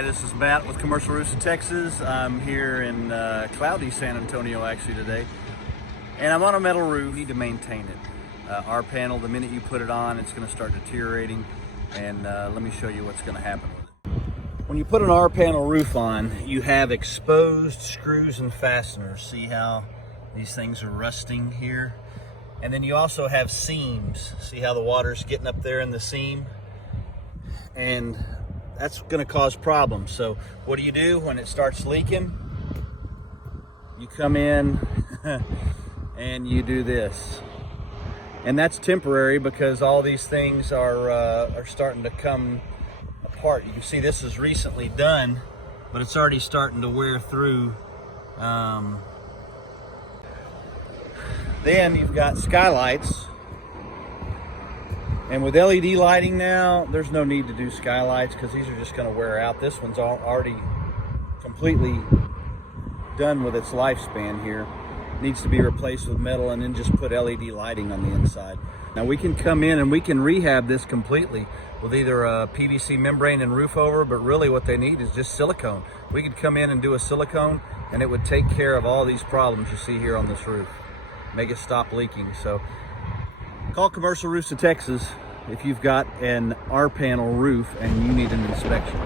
Hi, this is Matt with Commercial Roofs of Texas. I'm here in cloudy San Antonio actually today, and I'm on a metal roof. You need to maintain it. Our panel, the minute you put it on, it's going to start deteriorating, and let me show you what's going to happen with it. When you put an R panel roof on, you have exposed screws and fasteners. See how these things are rusting here? And then you also have seams. See how the water's getting up there in the seam? And that's going to cause problems. So what do when it starts leaking? You come in and you do this. And that's temporary because all these things are starting to come apart. You can see this is recently done, but it's already starting to wear through. Then you've got skylights. And with LED lighting now, there's no need to do skylights because these are just going to wear out. This one's already completely done with its lifespan here. Needs to be replaced with metal and then just put LED lighting on the inside. Now we can come in and we can rehab this completely with either a PVC membrane and roof over, but really what they need is just silicone. We could come in and do a silicone and it would take care of all these problems you see here on this roof. Make it stop leaking. So call Commercial Roofs of Texas if you've got an R panel roof and you need an inspection.